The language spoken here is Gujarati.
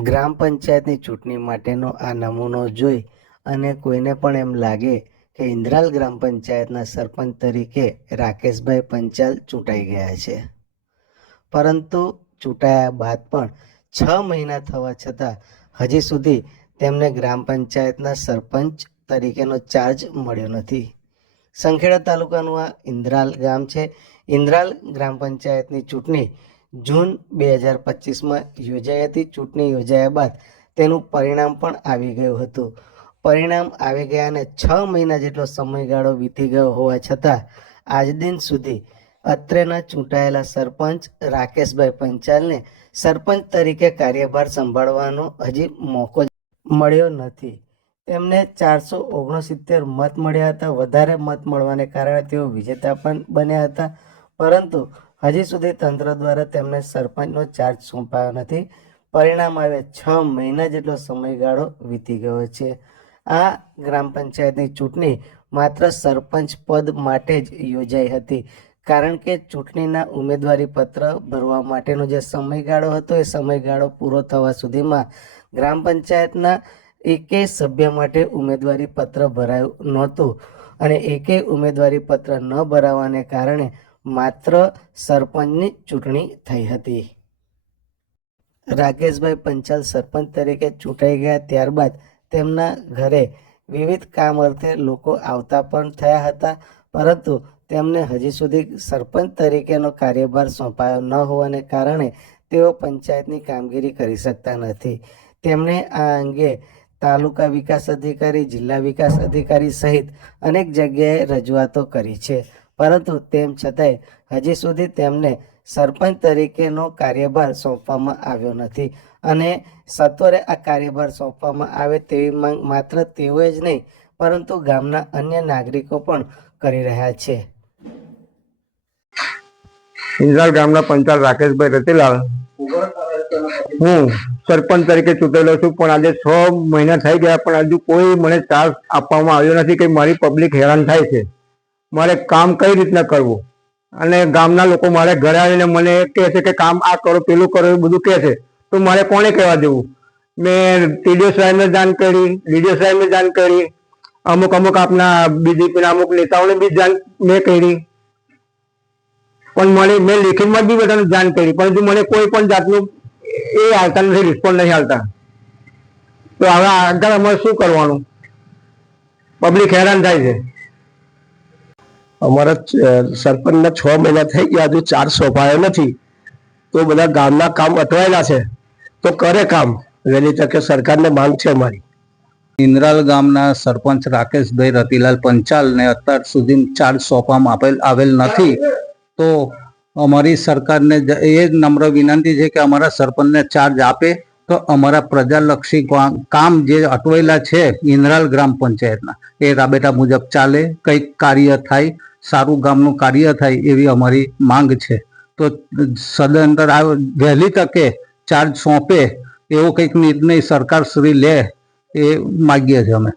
ગ્રામ પંચાયતની ચૂંટણી માટેનો આ નમૂનો જોઈ અને કોઈને પણ એમ લાગે કે ઇન્દ્રાલ ગ્રામ પંચાયતના સરપંચ તરીકે રાકેશભાઈ પંચાલ ચૂંટાઈ ગયા છે. પરંતુ ચૂંટાયા બાદ પણ છ મહિના થવા છતાં હજી સુધી તેમને ગ્રામ પંચાયતના સરપંચ તરીકેનો ચાર્જ મળ્યો નથી. સંખેડા તાલુકાનું આ ઇન્દ્રાલ ગામ છે. ઇન્દ્રાલ ગ્રામ પંચાયતની ચૂંટણી જૂન બે હજાર પચીસમાં યોજાઈ હતી ચૂંટણી યોજાયા બાદ તેનું પરિણામ પણ આવી ગયું હતું. પરિણામ આવી ગયા અને છ મહિના જેટલો સમયગાળો વીતી ગયો હોવા છતાં, આજ દિન સુધી અત્રેના ચૂંટાયેલા સરપંચ રાકેશભાઈ પંચાલને સરપંચ તરીકે કાર્યભાર સંભાળવાનો હજી મોકો મળ્યો નથી. તેમને ચારસો ઓગણસિત્તેર મત મળ્યા હતા. વધારે મત મળવાને કારણે તેઓ વિજેતા પણ બન્યા હતા. પરંતુ હજી સુધી તંત્ર દ્વારા તેમને સરપંચનો ચાર્જ સોંપાયો નથી. પરિણામ આવે છ મહિના જેટલો સમયગાળો વીતી ગયો છે. આ ગ્રામ પંચાયતની ચૂંટણી માત્ર સરપંચ પદ માટે જ યોજાઈ હતી. કારણ કે ચૂંટણીના ઉમેદવારી પત્ર ભરવા માટેનો જે સમયગાળો હતો, એ સમયગાળો પૂરો થવા સુધીમાં ગ્રામ પંચાયતના એકેય સભ્ય માટે ઉમેદવારી પત્ર ભરાયું નહોતું. અને એકેય ઉમેદવારી પત્ર ન ભરાવાને કારણે માત્ર સરપંચની ચૂંટણી થઈ હતી. રાકેશભાઈ પંચાલ સરપંચ તરીકે ચૂંટાઈ ગયા ત્યારબાદ તેમના ઘરે વિવિધ કામ અર્થે લોકો આવતા પણ થયા હતા, પરંતુ તેમને હજી સુધી સરપંચ તરીકેનો કાર્યભાર સોંપાયો ન હોવાને કારણે તેઓ પંચાયતની કામગીરી કરી શકતા નથી. તેમણે આ અંગે તાલુકા વિકાસ અધિકારી, જિલ્લા વિકાસ અધિકારી સહિત અનેક જગ્યાએ રજૂઆતો કરી છે. પરંતુ તેમ છતાંય હજી સુધી તેમને સરપંચ તરીકેનો કાર્યભાર સોંપવામાં આવ્યો નથી. અને સત્વરે આ કાર્યભાર સોંપવામાં આવે તેવી માંગ માત્ર તેઓએ જ નહીં, પરંતુ ગામના અન્ય નાગરિકો પણ કરી રહ્યા છે. ઇન્દ્રાલ ગામના પંચાલ રાકેશભાઈ રતિલાલ. હું સરપંચ તરીકે ચૂંટેલો છું, પણ આજે છ મહિના થઈ ગયા, પણ હજુ કોઈ મને ચાર્જ આપવામાં આવ્યો નથી, કે મારી પબ્લિક હેરાન થાય છે. મારે કામ કઈ રીતના કરવું? અને ગામના લોકો મારે ઘરે આવીને મને કહે છે કે કામ આ કરો, પેલું કરો એ બધું કહે છે. તો મારે કોને કહેવા દેવું? મેં ટીડીઓ સાહેબને જાણ કરી, ડીડીઓ સાહેબને જાણ કરી, અમુક અમુક આપના બીજેપીના અમુક નેતાઓને બી જાણ મેં કરી. પણ મને, મેં લેખિતમાં બી બધાને જાણ કરી, પરંતુ મને કોઈ પણ જાતનું એ આવતા નથી રિસ્પોન્સ નહીં આવતા તો હવે આગળ અમારે શું કરવાનું? પબ્લિક હેરાન થાય છે. અમારા સરપંચના છ મહિના થઈ ગયા, હજુ ચાર સોંપાયો નથી. તો બધા ગામના કામ અટવાયેલા છે. તો કરે કામ. વહેલી તકે સરકારને માંગ છે અમારી. ઇન્દ્રાલ ગામના સરપંચ રાકેશભાઈ રતિલાલ પંચાલને અત્યાર સુધી ચાર્જ સોંપવામાં આપેલ, આવેલ નથી. તો અમારી સરકારને એ જ નમ્ર વિનંતી છે કે અમારા સરપંચને ચાર્જ આપે. તો અમારા પ્રજાલક્ષી કામ જે અટવાયેલા છે ઇન્દ્રાલ ગ્રામ પંચાયતના, એ રાબેટા મુજબ ચાલે, કંઈક કાર્ય થાય સારું ગામનું કાર્ય થાય એવી અમારી માંગ છે. તો સદંતર આ વહેલી તકે ચાર્જ સોંપે એવો કંઈક નિર્ણય સરકાર શ્રી લે એ માગીએ છીએ અમે.